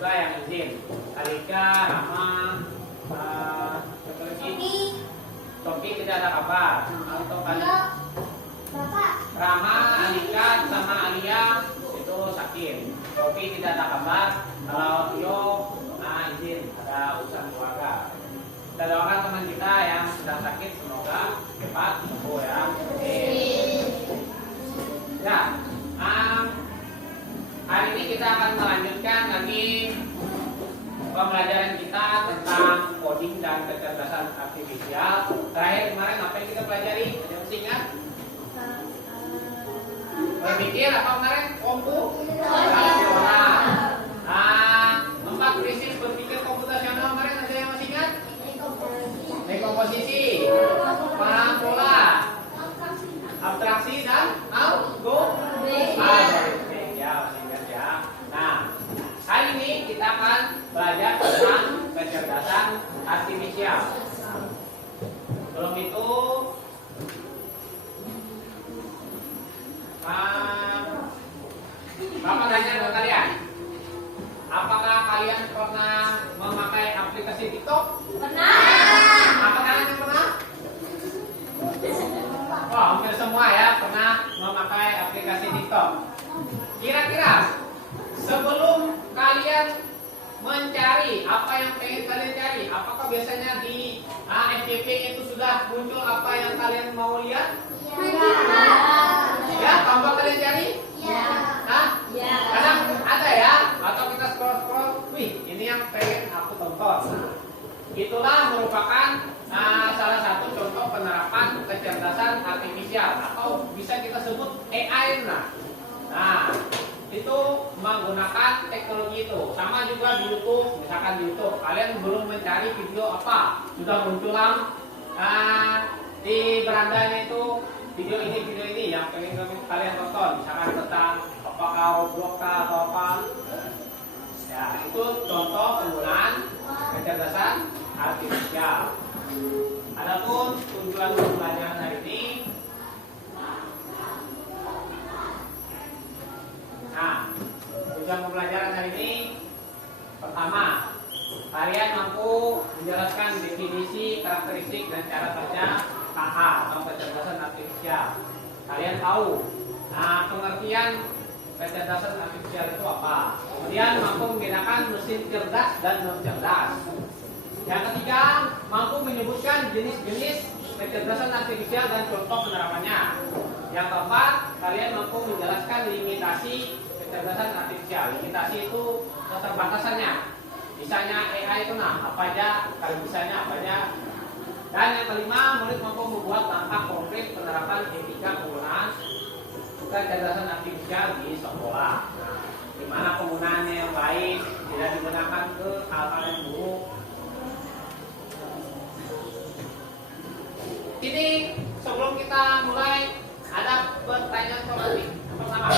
juga yang izin. Alika, Rama, siapa lagi? Sofi tidak ada kabar. Atau kalian? Rama, Alika, sama Alia itu sakit. Sofi tidak ada kabar. Kalau Yo, izin ada urusan keluarga. Kita doakan teman kita yang sedang sakit semoga cepat sembuh ya. Ya, hari ini kita akan melanjutkan lagi pembelajaran kita tentang coding dan kecerdasan artifisial. Terakhir kemarin apa yang kita pelajari? Ada yang masih ingat? Berpikir apa kemarin? Komputasional. Empat prinsip berpikir komputasional kemarin ada yang masih ingat? Dekomposisi, paham pola, abstraksi dan algoritma. Ya, masih ingat ya. Nah, hari ini kita akan belajar tentang kecerdasan artifisial. Sebelum itu, Bapak tanya ke kalian, apakah kalian pernah memakai aplikasi TikTok? Pernah. Apakah kalian pernah? Wah, hampir semua ya pernah memakai aplikasi TikTok. Kira-kira sebelum kalian mencari apa yang pengen kalian cari, apakah biasanya di FYP itu sudah muncul apa yang kalian mau lihat? Ya, tanpa kalian cari? Kadang ada ya, atau kita scroll, wih, ini yang pengen aku tonton. Itulah merupakan salah satu contoh penerapan kecerdasan artifisial atau bisa kita sebut AI. Nah, itu menggunakan teknologi itu. Sama juga di YouTube, misalkan di YouTube, kalian belum mencari video apa, sudah munculan di berandanya itu video ini yang pengen kalian tonton, misalkan tentang apakah Roblox atau apa. Ya, itu contoh penggunaan kecerdasan artifisial. Adapun tujuan pembelajaran hari ini, tujuan pembelajaran hari ini pertama, kalian mampu menjelaskan definisi, karakteristik dan cara kerja KA atau kecerdasan artifisial. Kalian tahu pengertian kecerdasan artifisial itu apa. Kemudian mampu membedakan mesin cerdas dan non cerdas. Yang ketiga, mampu menyebutkan jenis-jenis kecerdasan artifisial dan contoh penerapannya. Yang keempat, kalian mampu menjelaskan limitasi kecerdasan artifisial. Limitasi itu keterbatasannya. Misalnya AI itu apa aja, kalau misalnya apa aja. Dan yang kelima, murid mampu membuat langkah konkret penerapan etika penggunaan kecerdasan artifisial di sekolah. Di mana penggunaannya yang baik, tidak digunakan ke hal-hal yang buruk. Ini sebelum kita mulai ada pertanyaan topik. Pertama,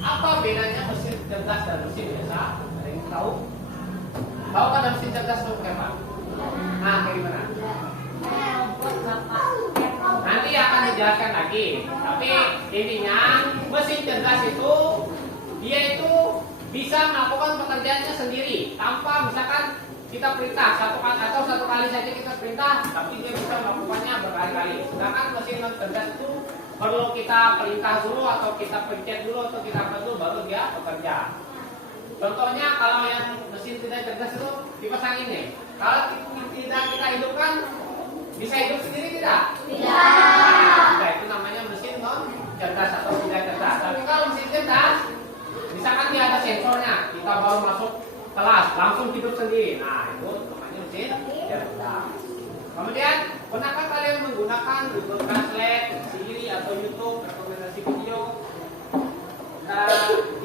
apa bedanya mesin cerdas dan mesin biasa? Ada yang tahu? Tahu kan mesin cerdas itu kayak apa? Kayak gimana? Nanti akan dijelaskan lagi. Tapi intinya mesin cerdas itu dia itu bisa melakukan pekerjaannya sendiri tanpa misalkan kita perintah satu kali saja kita perintah, tapi dia bisa melakukannya berkali-kali. Sedangkan mesin non cerdas itu perlu kita perintah dulu atau kita pencet dulu atau kita apa dulu baru dia bekerja. Contohnya kalau yang mesin tidak cerdas itu dipasang ini. Kalau tidak kita hidupkan, bisa hidup sendiri tidak? Tidak. Itu namanya mesin non cerdas atau tidak cerdas. Tapi kalau mesin cerdas, misalkan dia ada sensornya, kita baru masuk kelas langsung hidup sendiri. Nah, itu namanya mesin cerdas. Kemudian, pernahkah kalian menggunakan Google Translate, Siri atau YouTube rekomendasi video?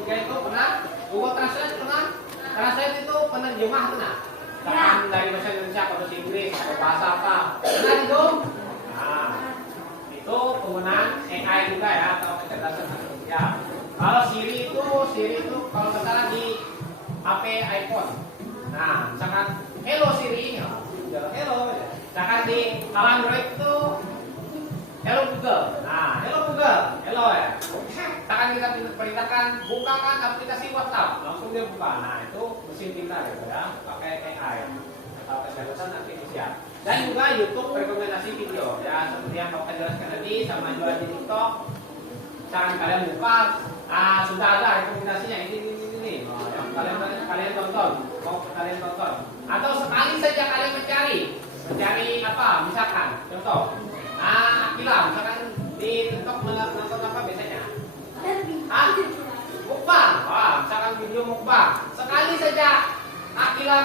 Tiga itu pernah? Google Translate pernah? Translate itu penerjemah pernah? Dari bahasa Indonesia ke bahasa Inggris atau bahasa apa? Pernah itu? Nah, itu penggunaan AI juga ya atau kecerdasan artifisial. Kalau Siri itu kalau nggak salah di HP iPhone. Nah, misalkan hello Siri, hello. Misalkan di Android itu Hello Google. Nah, hello Google. Hello ya. Sekarang kita perintahkan bukakan aplikasi WhatsApp. Langsung dia buka. Nah, itu mesin pintar ya, pakai AI atau kecerdasan artifisial. Dan juga YouTube rekomendasi video ya, seperti yang Bapak jelaskan tadi, sama juga di TikTok. Sekarang kalian buka, sudah ada rekomendasinya ini. Oh, yang kalian tonton, mau kalian tonton. Atau sekali saja kalian mencari apa? Misalkan, contoh, Akila, misalkan di TikTok menonton apa biasanya? Mukbang. Wah, misalkan video mukbang. Sekali saja Akila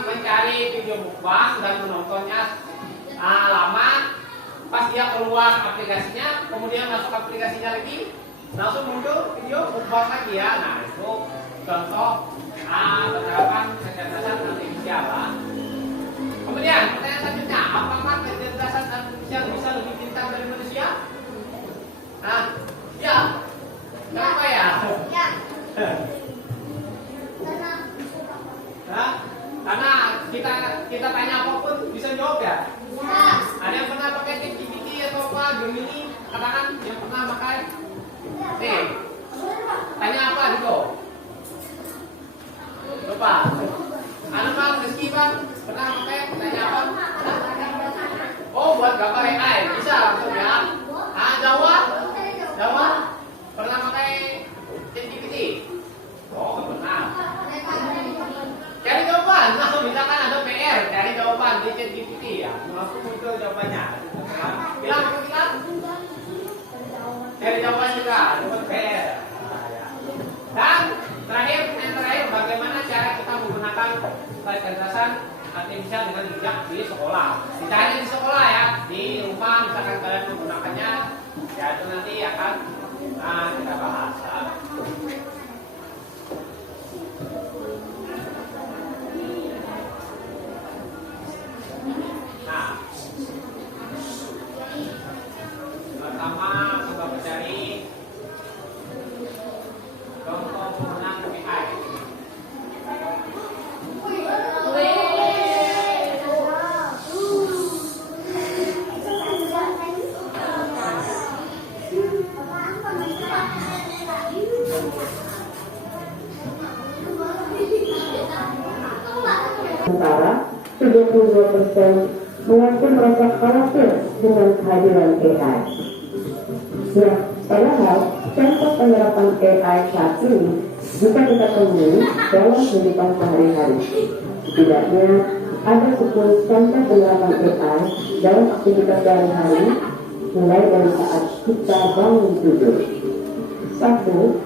mencari video mukbang dan menontonnya lama. Pas dia keluar aplikasinya, kemudian masuk aplikasinya lagi, langsung muncul video mukbang lagi ya. Nah, itu contoh penerapan kecerdasan artifisial lah. Kemudian pertanyaan selanjutnya, apakah kecerdasan artifisial bisa lebih pintar dari manusia? Nah, ya. Kenapa ya? Ya. Karena kita tanya apapun bisa jawab ya. Ya. Ada yang pernah pakai ChatGPT atau apa, Gemini? Katakan yang pernah pakai. Tanya apa gitu? Lupa. Bang, Rizky bang, pernah pakai? Tanya apa? Oh, buat gambar AI bisa langsung ya. Jawab. Pernah pakai ChatGPT? Oh, pernah. Cari jawaban, langsung misalkan ada PR, cari jawaban di ChatGPT ya, langsung muncul jawabannya. Bilang. Cari jawaban juga, dapat PR. Dan terakhir, bagaimana cara kita menggunakan kecerdasan artifisial dengan bijak di sekolah? Tidak hanya di sekolah ya, di rumah misalkan kalian menggunakannya, ya itu nanti akan kita bahas. Nah, pertama coba mencari contoh penggunaan AI. Sementara 32% mengaku merasa khawatir dengan kehadiran AI. Nah, padahal contoh penerapan AI saat ini bisa kita temui dalam kehidupan sehari-hari. Setidaknya ada 10 contoh penerapan AI dalam aktivitas sehari-hari, mulai dari saat kita bangun tidur. 1.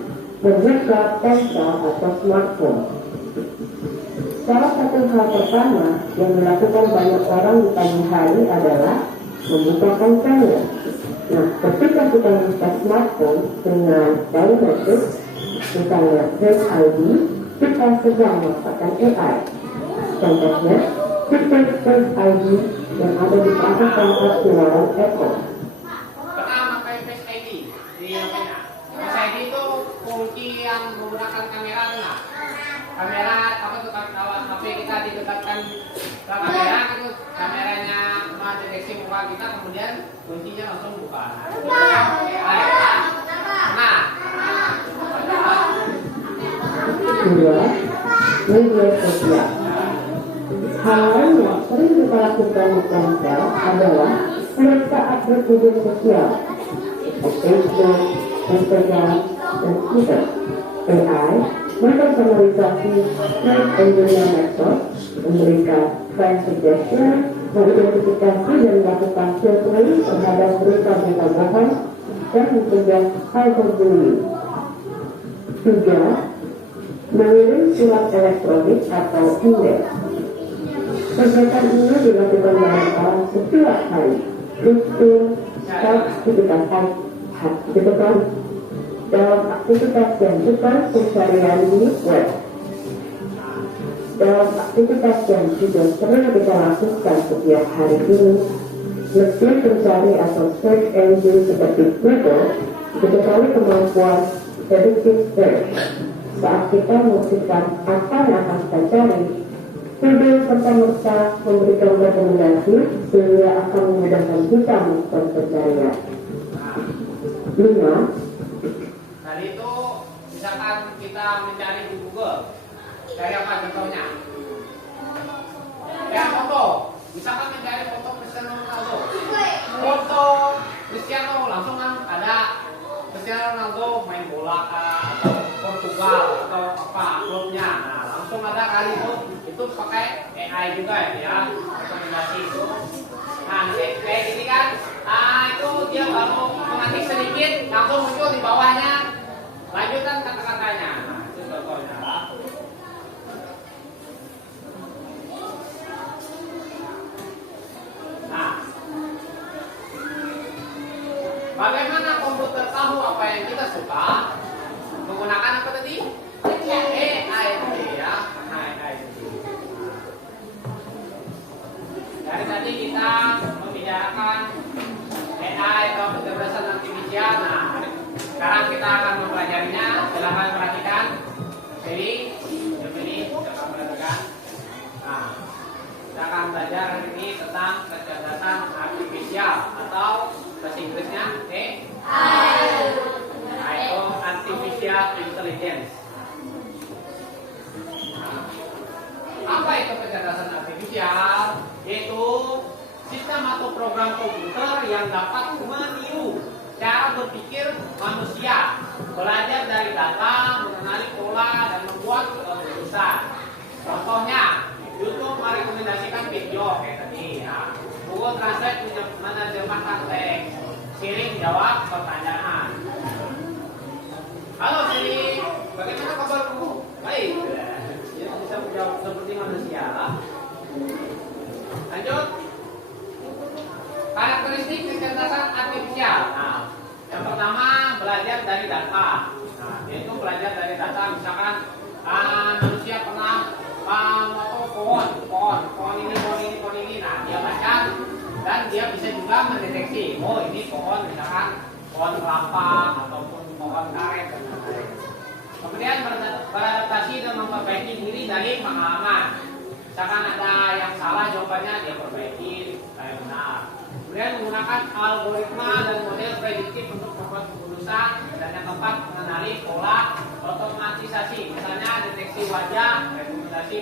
Membuka ponsel atau smartphone. Salah satu hal pertama yang dilakukan banyak orang di pagi hari adalah membuka ponselnya. Nah, ketika kita membuka smartphone dengan biometrik, misalnya Face ID, kita sedang memanfaatkan AI. Contohnya, fitur Face ID yang ada di atas perangkat keluaran Apple. Pernah pakai Face ID di HP-nya? Face ID itu kunci yang menggunakan kamera enggak? Kamera apa tuh, kalau HP kita didekatkan ke kamera itu kameranya mendeteksi muka kita, kemudian kuncinya langsung buka. Kedua, media sosial. Hal lain yang sering kita lakukan di ponsel adalah periksa update media sosial seperti Facebook, Instagram, dan Twitter. AI mempersonalisasi search engine medsos, memberikan friend suggestion, mengidentifikasi dan melakukan filtering terhadap berita-berita bohong, dan mencegah cyberbullying. 3. Mengirim surat elektronik atau email. Kegiatan ini dilakukan banyak orang setiap hari. Itu aktivitas dalam aktivitas yang bukan pencarian di web. Dalam aktivitas yang juga sering kita lakukan setiap hari ini, mesin pencari atau search engine seperti Google dibekali kemampuan predictive search. Saat kita mengetikkan apa yang akan kita cari, Tidak serta-merta memberikan rekomendasi sehingga akan memudahkan kita melakukan pencarian. 5. Tadi itu misalkan kita mencari di Google, cari apa contohnya? Cari foto. Misalkan mencari foto Cristiano Ronaldo. Foto Cristiano langsung kan ada Cristiano Ronaldo main bola atau Portugal atau apa klubnya. Nah, langsung ada kali itu pakai AI juga ya, rekomendasi itu. Nah, kayak gini kan. Nah, itu dia kalau mengetik sedikit langsung muncul di bawahnya. Lanjutkan kata-katanya. Nah, itu contohnya. Nah, bagaimana komputer tahu apa yang kita suka? Menggunakan apa tadi? AI ya. AI. Dari tadi kita membicarakan AI atau kecerdasan artifisial. Nah, sekarang kita akan mempelajarinya. Silahkan perhatikan. Jadi, silakan perhatikan. Nah, kita akan belajar hari ini tentang kecerdasan artifisial atau bahasa Inggrisnya AI. Atau Artificial Intelligence. Nah, apa itu kecerdasan artifisial? Yaitu sistem atau program komputer yang dapat meniru cara berpikir manusia, belajar dari data, mengenali pola, dan membuat keputusan. Contohnya, YouTube merekomendasikan video kayak tadi ya. Google Translate menerjemahkan teks. Siri menjawab pertanyaan. Halo Siri, bagaimana kabarmu? Baik. Ya, bisa menjawab seperti manusia. Lanjut. Karakteristik kecerdasan artifisial. Nah, yang pertama belajar dari data. Nah, yaitu belajar dari data. Misalkan manusia pernah pohon ini. Nah, dia baca dan dia bisa juga mendeteksi. Oh, ini pohon misalkan pohon kelapa ataupun pohon karet dan lain-lain. Kemudian beradaptasi dan memperbaiki diri dari pengalaman. Misalkan ada yang salah jawabannya dia perbaiki supaya benar. Kemudian menggunakan algoritma dan model prediktif untuk membuat keputusan. Dan yang keempat mengenali pola otomatisasi. Misalnya deteksi wajah, rekomendasi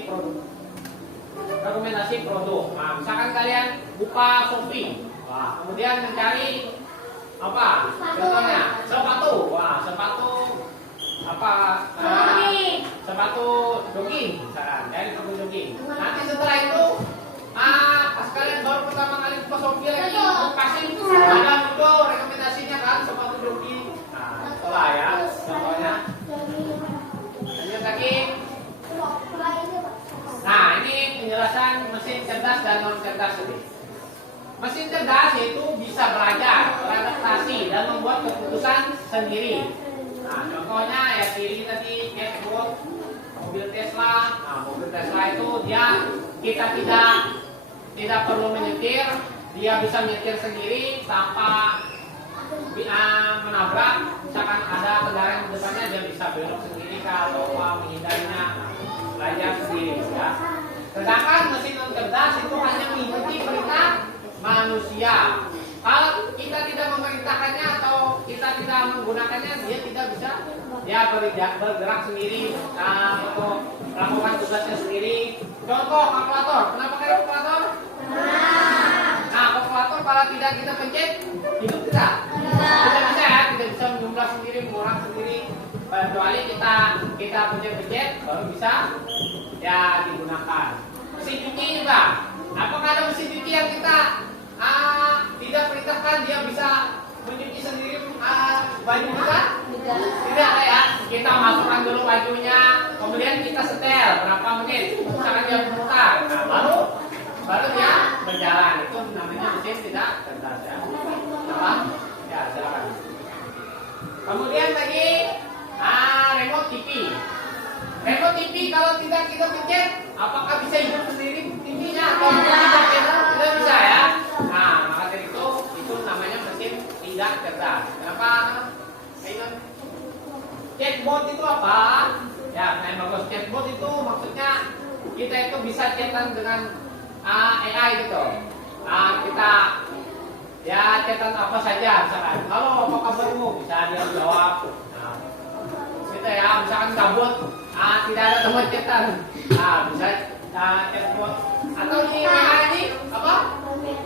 produk. Nah, misalkan kalian buka Shopee, kemudian mencari apa? Contohnya sepatu. Wah, sepatu apa? Sepatu jogging, misalkan dari sepatu jogging. Nanti setelah itu, pas kalian baru pertama kali buka Shopee lagi, kasih ada itu rekomendasinya kan sepatu jogging. Nah, itulah ya contohnya. Lanjut lagi. Nah, ini penjelasan mesin cerdas dan non cerdas tadi. Mesin cerdas yaitu bisa belajar, beradaptasi, dan membuat keputusan sendiri. Nah, contohnya ya Siri tadi, chatbot, mobil Tesla. Nah, mobil Tesla itu kita tidak perlu menyetir, dia bisa menyetir sendiri tanpa menabrak. Misalkan ada kendaraan di depannya, dia bisa belok sendiri kalau menghindarinya. Belajar sendiri ya. Sedangkan mesin non cerdas itu hanya mengikuti perintah manusia. Kalau kita tidak memerintahkannya atau kita tidak menggunakannya, dia tidak bisa bergerak sendiri atau melakukan tugasnya sendiri. Contoh kalkulator. Kenapa pakai kalkulator? Nah, kalkulator kalau tidak kita pencet, hidup tidak? Tidak bisa ya, tidak bisa menjumlah sendiri, mengurang sendiri. Kecuali kita pencet baru bisa ya digunakan. Mesin cuci juga. Apakah ada mesin cuci yang kita tidak perintahkan dia bisa mencuci sendiri baju kita? Tidak ada ya. Kita masukkan dulu bajunya, kemudian kita setel berapa menit, misalkan dia memutar, baru dia berjalan. Itu namanya mesin tidak cerdas ya. Apa? Ya, silakan. Kemudian lagi remote TV. Remote TV kalau tidak kita pencet, apakah bisa hidup sendiri TV-nya atau tidak bisa ya? Nah, maka dari itu namanya mesin tidak cerdas. Kenapa? Chatbot itu apa? Ya, bagus. Chatbot itu maksudnya kita itu bisa chatan dengan AI gitu. Kita ya chatan apa saja misalkan. Halo, apa kabarmu? Bisa dia jawab. Nah, gitu ya. Misalkan gabut, tidak ada teman chatan. Bisa chatbot. Atau ini ini apa?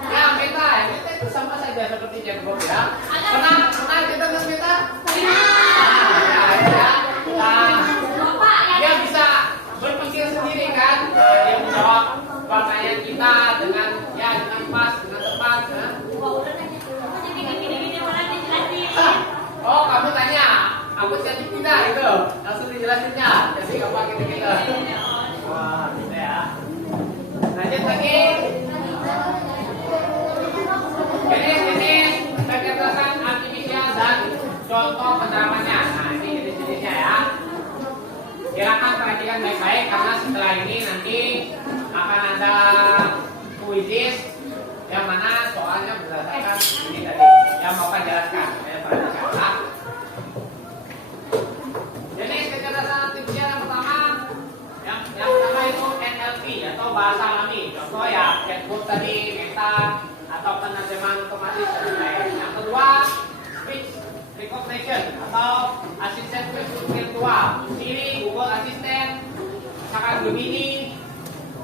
Ya Meta. Meta itu sama saja seperti chatbot ya. Pernah chatan dengan Meta? Dia bisa berpikir sendiri kan, dia menjawab pertanyaan kita dengan pas, dengan tepat. Oh, kamu tanya, aku cantik tidak itu, langsung dijelasinnya, jadi nggak pakai gitu. Wah, gitu ya. Lanjut lagi. Ini kecerdasan artifisial dan contoh penerapannya. Nah, ini jenis-jenisnya ya. Silakan perhatikan baik-baik karena setelah ini nanti akan ada kuisis yang mana soalnya berdasarkan ini tadi yang mau jelaskan. Saya perhatikan. Jadi kecerdasan artifisial yang pertama, yang pertama itu NLP atau bahasa alami. Contoh ya chatbot tadi, Meta atau penerjemahan otomatis dan lain. Yang kedua, speech recognition atau asisten virtual, Siri, Google Assistant, misalkan Gemini,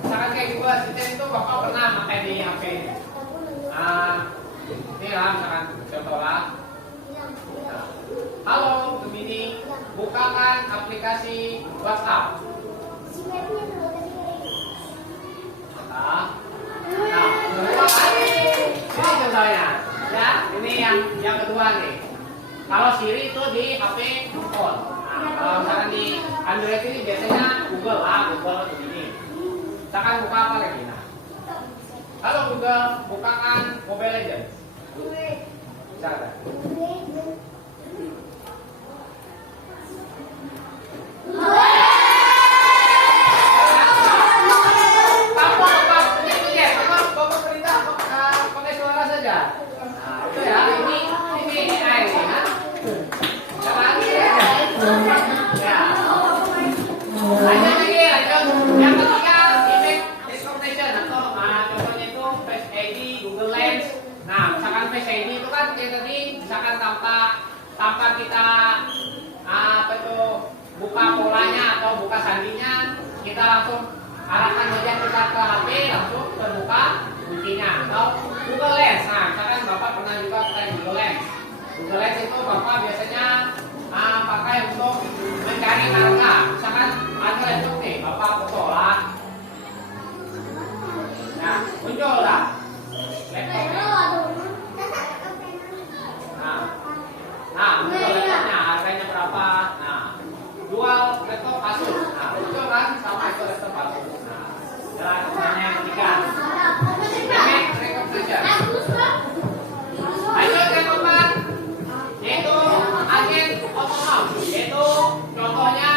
misalkan kayak Google Assistant itu bapak pernah pakai di HP. Ini lah misalkan contoh lah. Halo Gemini, bukakan aplikasi WhatsApp. Ini contohnya, ya. Ini yang kedua nih. Kalau Siri itu di HP handphone. Kalau misalkan di Android ini biasanya Google begini. Misalkan buka apa lagi? Halo Google, bukakan Mobile Legends. Bisa nggak? Pakai suara saja. Nah, itu ya, ini AI nih, ya. Lanjut lagi. Yang ketiga, image recognition atau contohnya itu Face ID, Google Lens. Nah, misalkan Face ID itu kan kayak tadi, misalkan tanpa kita buka polanya atau buka sandinya, kita langsung arahkan wajah kita ke HP, langsung terbuka kuncinya. Atau Google Lens. Nah, misalkan Bapak pernah juga pakai Google Lens. Google Lens itu Bapak biasanya pakai untuk mencari harga. Misalkan ada laptop nih, Bapak foto lah. Nah, muncul lah laptopnya. Nah, muncul laptopnya, harganya berapa. Nah, jual laptop Asus. Nah, muncul kan sama itu laptop Asus. Nah, jalan yang ketiga. Image recognition. Lanjut yang keempat, yaitu agen otonom. Yaitu contohnya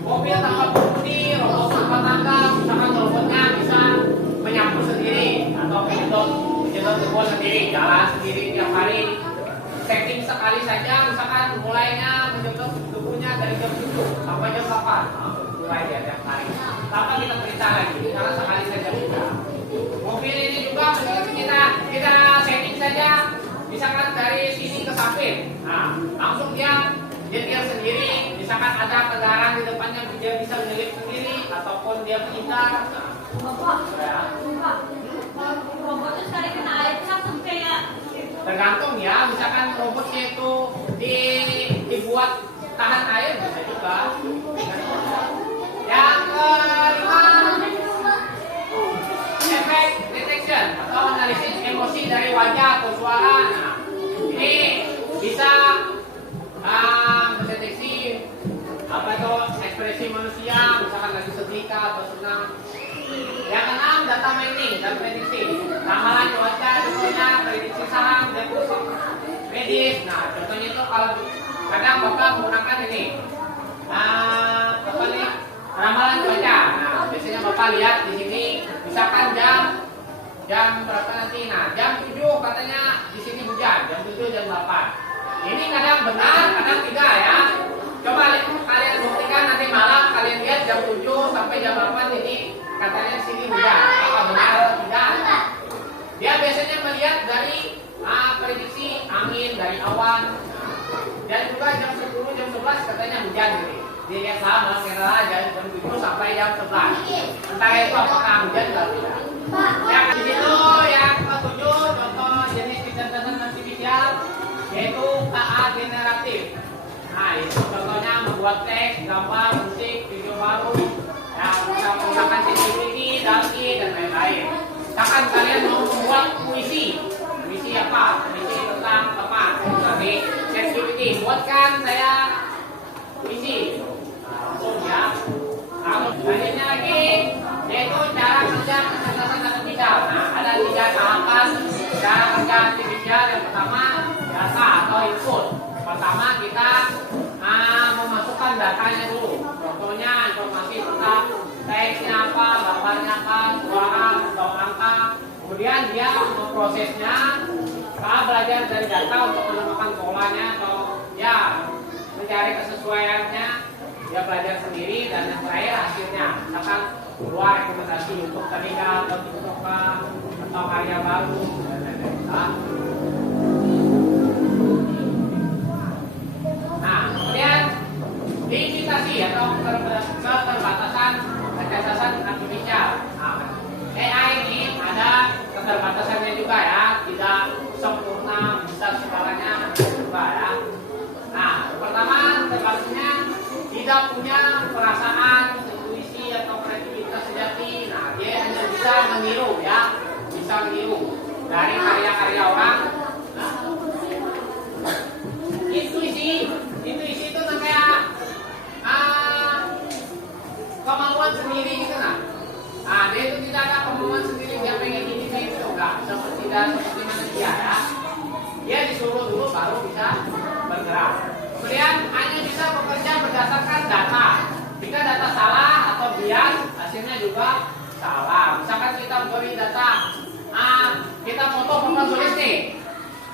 mobil tanpa pengemudi, robot tanpa tangga. Misalkan robotnya bisa menyapu sendiri atau menjedot kebun sendiri, jalan sendiri tiap hari. Setting sekali saja, misalkan mulainya menjedot tubuhnya dari jam 7 sampai jam 8. Mulai dia tiap hari. Tanpa kita perintah lagi, karena sekali saja bisa. Mobil ini juga kita setting saja, misalkan dari sini ke samping. Nah, langsung dia nyetir sendiri. Misalkan ada kendaraan di depannya, dia bisa menyelip sendiri ataupun dia menghindar. Robotnya sekarang kena air langsung kayak. Tergantung ya, misalkan robotnya itu dibuat tahan air bisa juga. Yang kelima, efek detection atau analisis emosi dari wajah atau suara. Nah, ini bisa mendeteksi apa itu ekspresi manusia, misalkan lagi sedih atau senang. Yang keenam, data mining dan prediksi. Ramalan cuaca, contohnya prediksi saham, deposit medis. Nah, contohnya itu kalau kadang Bapak menggunakan ini apa nih? Ramalan cuaca. Nah, biasanya Bapak lihat di sini, misalkan jam berapa nanti? Nah, jam 7 katanya di sini hujan, jam 7 jam 8. Ini kadang benar, kadang tidak ya. Coba kalian buktikan nanti malam, kalian lihat jam 7 sampai jam 8 ini katanya sini hujan. Apa benar atau tidak? Dia biasanya melihat dari prediksi angin, dari awan. Dan juga jam 10, jam 11 katanya hujan gitu. Dia lihat sama kira jam 7 sampai jam 11. Entah itu apakah hujan atau tidak. Yang di situ yang ketujuh contoh jenis kecerdasan artifisial yaitu KA generatif. Nah itu contohnya membuat teks, gambar, musik, video baru yang bisa menggunakan sensitivity, DALL-E dan lain-lain. Misalkan kalian mau membuat puisi apa? Puisi tentang apa? Seperti sensitivity. Buatkan saya puisi. Langsung ya. Lalu selanjutnya lagi yaitu cara kerja kecerdasan artifisial. Nah ada 3 tahapan cara kerja artifisial. Yang pertama data atau input. Pertama kita memasukkan datanya dulu. Contohnya informasi tentang teksnya apa, gambarnya apa, suara atau angka. Kemudian dia memprosesnya, belajar dari data untuk menemukan polanya atau ya mencari kesesuaiannya. Dia belajar sendiri dan yang terakhir hasilnya. Misalkan keluar rekomendasi untuk terlihat atau TikTok atau karya baru dan lain-lain. Nah, kemudian digitasi atau keterbatasan kecerdasan artifisial. Nah, AI ini ada keterbatasannya juga ya, tidak sempurna bisa segalanya juga ya. Nah, pertama keterbatasannya tidak punya perasaan, intuisi atau kreativitas sejati. Nah, dia hanya bisa meniru ya, bisa meniru dari karya-karya orang. Nah, intuisi itu kayak kemauan sendiri gitu nah. Nah dia itu tidak ada kemauan sendiri, dia pengen ini kayak itu enggak seperti manusia ya. Dia disuruh dulu baru bisa bergerak. Kemudian hanya bisa bekerja berdasarkan data. Jika data salah atau bias, hasilnya juga salah. Misalkan kita beri data, kita foto papan tulis nih.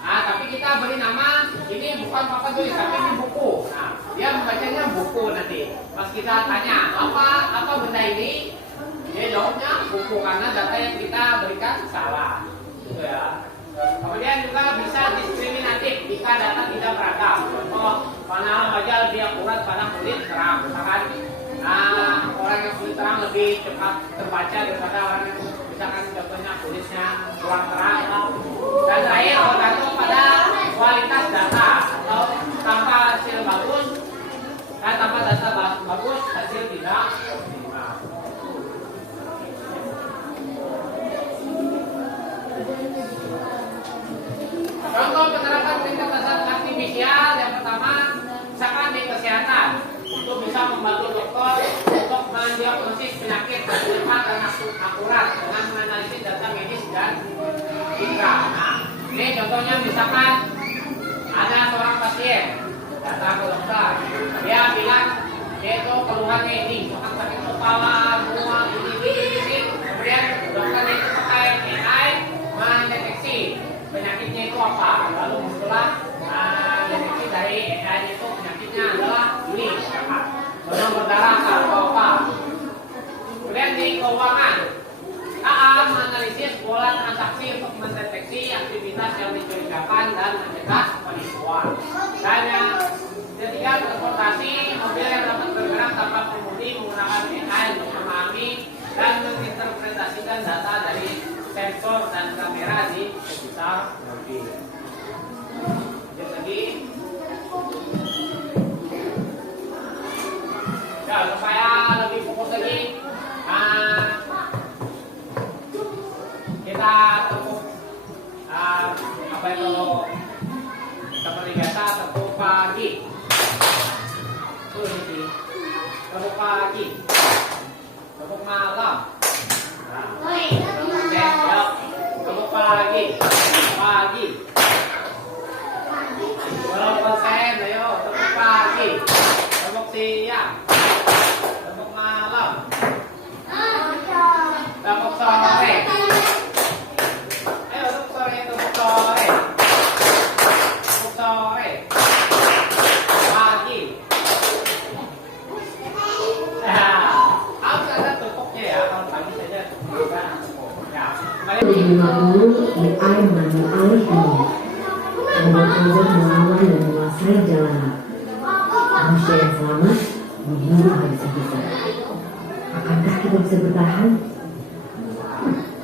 Nah, tapi kita beri nama ini bukan papan tulis tapi ini buku. Nah, dia membacanya buku nanti. Pas kita tanya apa benda ini, dia jawabnya buku karena data yang kita berikan salah. Gitu ya. Kemudian juga bisa diskriminatif jika data tidak beragam. Contoh, panel wajah lebih akurat pada kulit terang. Misalkan orang yang kulit terang lebih cepat terbaca daripada orang yang misalkan contohnya kulitnya kurang terang. Dan terakhir tergantung pada kualitas data atau tanpa hasil bagus tanpa data bagus hasil tidak optimal. Contoh penerapan kecerdasan artifisial yang pertama misalkan di kesehatan itu bisa membantu dokter untuk mendiagnosis penyakit dengan cepat dan akurat dengan menganalisis data medis dan indera. Nah, ini contohnya misalkan ada seorang pasien datang ke dokter, dia bilang dia itu keluhannya ini, misalkan sakit kepala, mual, ini, kemudian dokter itu pakai AI mendeteksi penyakitnya itu apa, lalu muncullah deteksi dari AI itu penyakitnya adalah ini, donor berdarah atau apa. Kemudian di keuangan, AA menganalisis pola transaksi untuk mendeteksi aktivitas yang mencurigakan dan mencegah penipuan. Dan yang ketiga, transportasi, mobil yang dapat bergerak tanpa pengemudi menggunakan AI untuk memahami dan menginterpretasikan data dari sensor dan kamera di sekitar mobil. Lanjut lagi. Ya, supaya lebih fokus lagi, kita tepuk apa itu seperti biasa tepuk pagi. Tepuk pagi, tepuk malam. Tepuk pagi, pagi. lagi saja juga. Ya, mari. 2050 AI mengambil alih dunia. Robot-robot melawan dan menguasai jalanan. Manusia yang selamat diburu habis-habisan. Akankah kita bisa bertahan?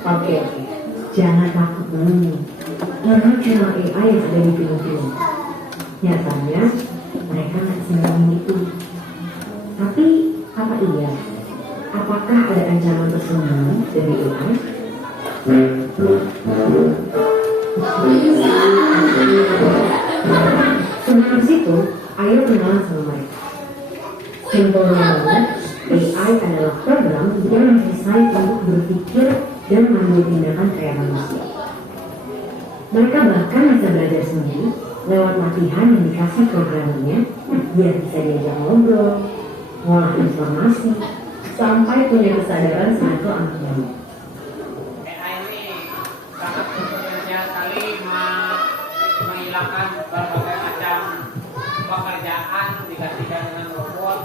Oke. Jangan takut dulu. Nonton channel AI yang ada di film-film. Nyatanya, mereka nggak sembarangan itu. Tapi, apa iya? Apakah ada ancaman tersembunyi dari AI? Sebelum situ, ayo kenalan sama mereka. Simpelnya banget, AI adalah program yang didesain untuk berpikir dan mengambil tindakan kayak manusia. Mereka bahkan bisa belajar sendiri lewat latihan yang dikasih programnya, biar bisa diajak ngobrol, ngolah informasi, sampai punya kesadaran satu anak baru. AI ini sangat berpotensial sekali menghilangkan berbagai macam pekerjaan digantikan dengan robot.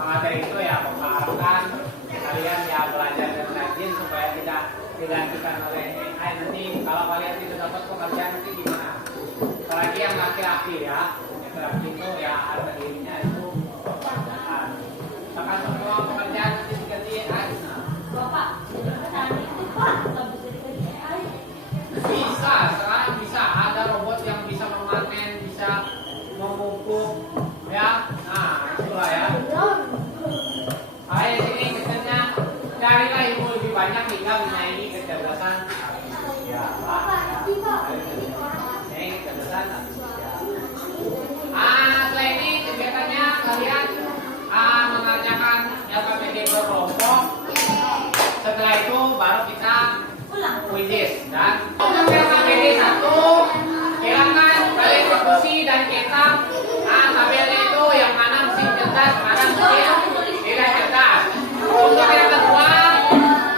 Maka dari itu ya mengharapkan kalian ya belajar dan rajin supaya tidak digantikan oleh AI. Nanti kalau kalian tidak dapat pekerjaan nanti gimana? Apalagi yang laki-laki ya, laki-laki itu ya harga dirinya itu pekerjaan. Maka semua pekerjaan nanti diganti AI. Bapak, petani itu Pak, nggak bisa diganti AI. Bisa, sekarang bisa ada robot yang bisa memanen, bisa memupuk, ya. Nah, itulah ya. Ayo sini misalnya carilah ilmu lebih banyak hingga menyaingi kecerdasan manusia. Menyaingi kecerdasan manusia. Setelah ini kegiatannya kalian mengerjakan LKPD berkelompok. Setelah itu baru kita quizzes dan untuk LKPD 1 silakan kalian diskusi dan cetak tabelnya itu yang mana mesin cerdas, mana mesin tidak cerdas. Untuk yang kedua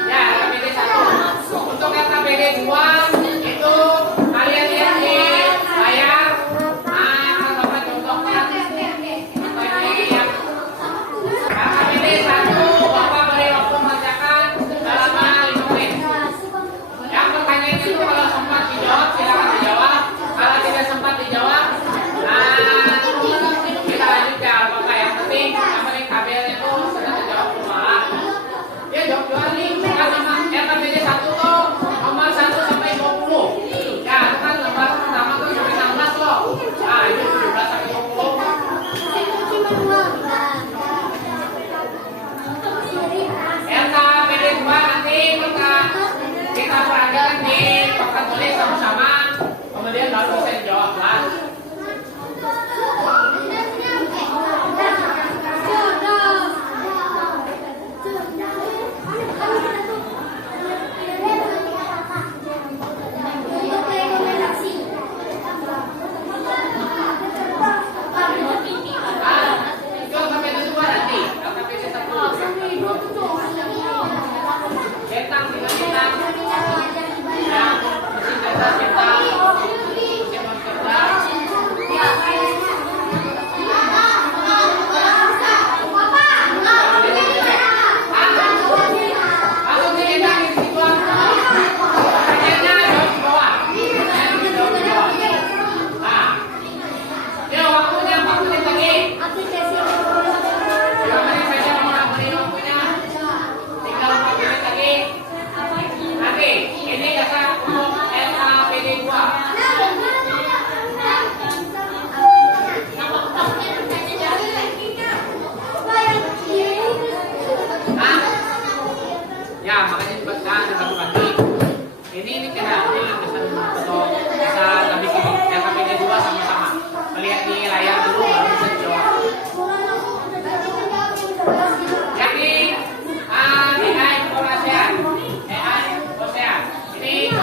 ya LKPD 1. Untuk LKPD 2 itu kalian lihat di layar. Bapak contohkan apa ini yang LKPD 1 Bapak beri waktu mengerjakan selama 5 menit. Yang pertanyaan itu kalau sempat dijawab silakan dijawab. Kalau tidak sempat dijawab, kita lanjut ke Bapak. Yang penting tabelnya itu sudah terjawab semua. Dia jawab nih kan nama LKPD 1 tuh nomor 1 sampai 20. Ya, itu kan nomor pertama tuh sampai 16 loh. Ini 17 sampai 20. LKPD 2 nanti kita perhatikan di papan tulis sama-sama, kemudian baru bisa dijawab lah. Itu LKPD 2 nanti, LKPD 1 centang tinggal centang. Ya, mesin cerdas centang, mesin non cerdas. Langsung dicetak di situ. Pertanyaannya jawab di bawah. Jawab di bawah. Nah, ya waktunya 4 menit lagi. 3 menit saja mengurangi waktunya. Tinggal 4 menit lagi. Nanti ini dasar untuk LKPD 2. Ya makanya dibaca dibagi-bagi. Ini tidak ini pesan untuk bisa lebih LKPD 2 sama-sama. Melihat di layar dulu baru bisa dijawab. Jadi AI pengolahan, AI pengolahan. Ini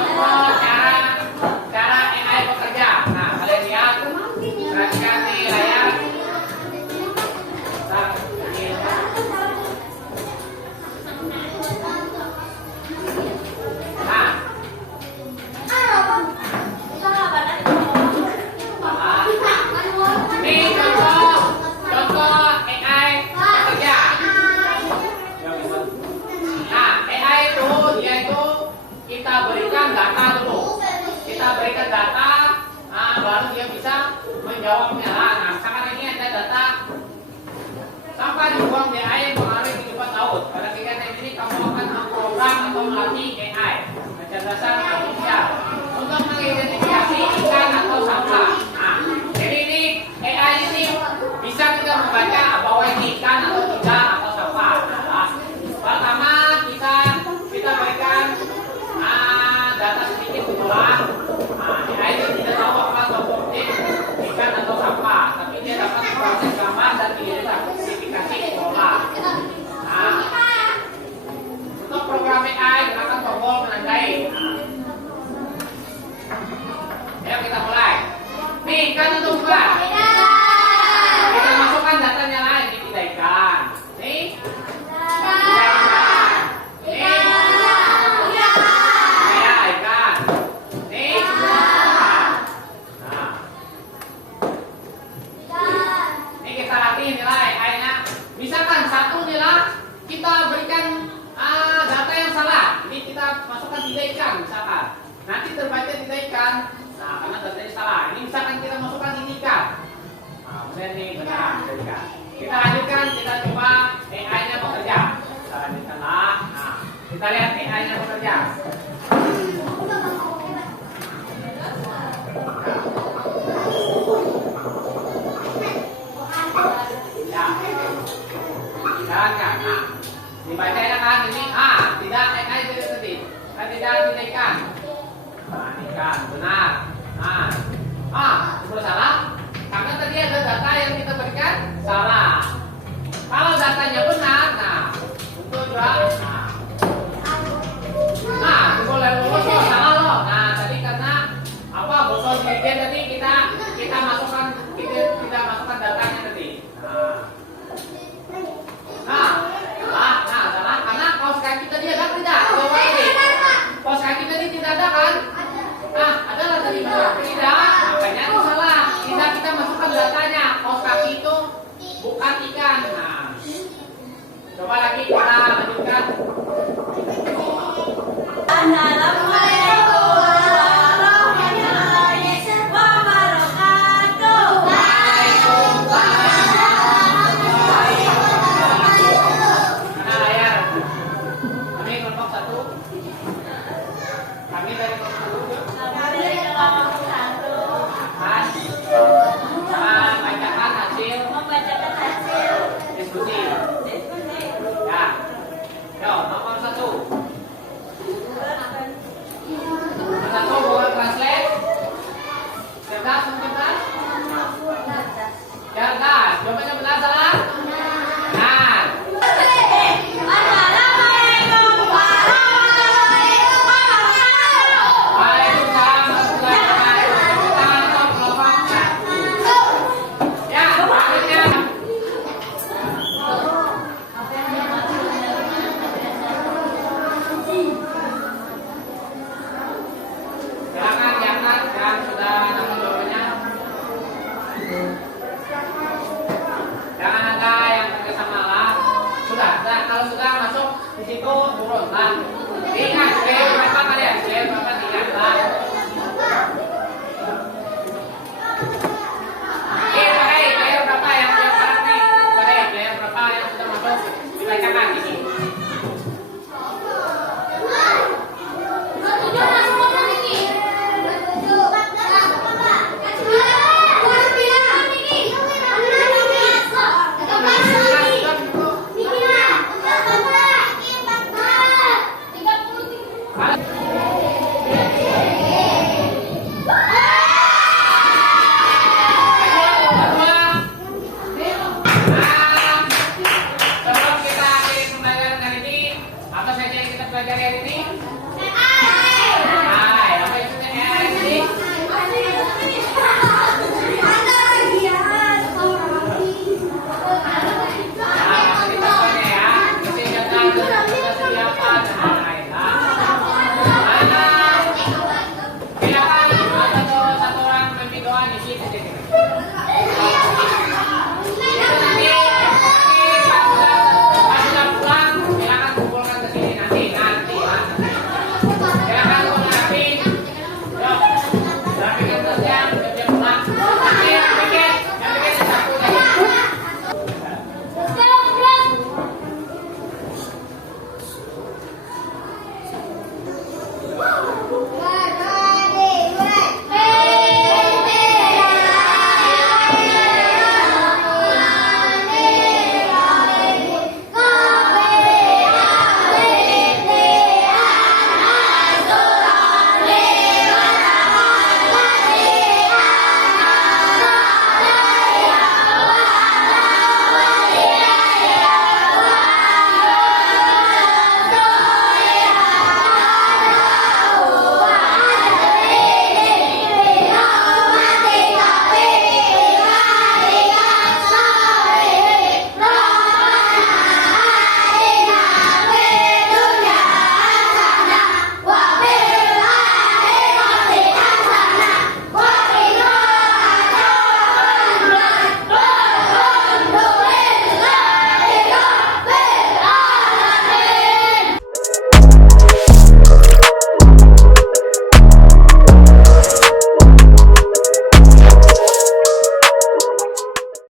cara AI bekerja. Nah kalian lihat, perhatikan di layar. Nah, ini baik. Ayo kita mulai. Nih, kan untuk buka. Kita masukkan datanya lagi, kita ikan. Nih. Misalkan satu nilai kita berikan data yang salah, ini kita masukkan 3 ikan misalkan, nanti terbaca 3 ikan, nah karena datanya salah, ini misalkan kita masukkan ini ikan, nah benar nih benar ikan. Kita lanjutkan, kita coba AI-nya bekerja, kita lanjutkanlah, nah kita lihat AI-nya bekerja. Jalankan. Nah, dibaca ya kan ini tidak AI jadi tadi. Kan tidak ikan. Nah, ikan benar. Itu salah. Karena tadi ada data yang kita berikan salah. Kalau datanya benar, nah untuk juga. Boleh lulus loh, salah loh. Nah, tadi karena apa? Bosan bagian tadi kita masukkan masukkan datanya tadi. Salah karena kaos kaki tadi ada tidak? Coba ini. Kaos kaki tadi tidak ada kan? Adalah tadi tidak. Makanya itu salah. Tidak kita masukkan datanya. Kaos kaki itu bukan ikan. Nah, coba lagi kita lanjutkan. Apa saja yang kita pelajari hari ini?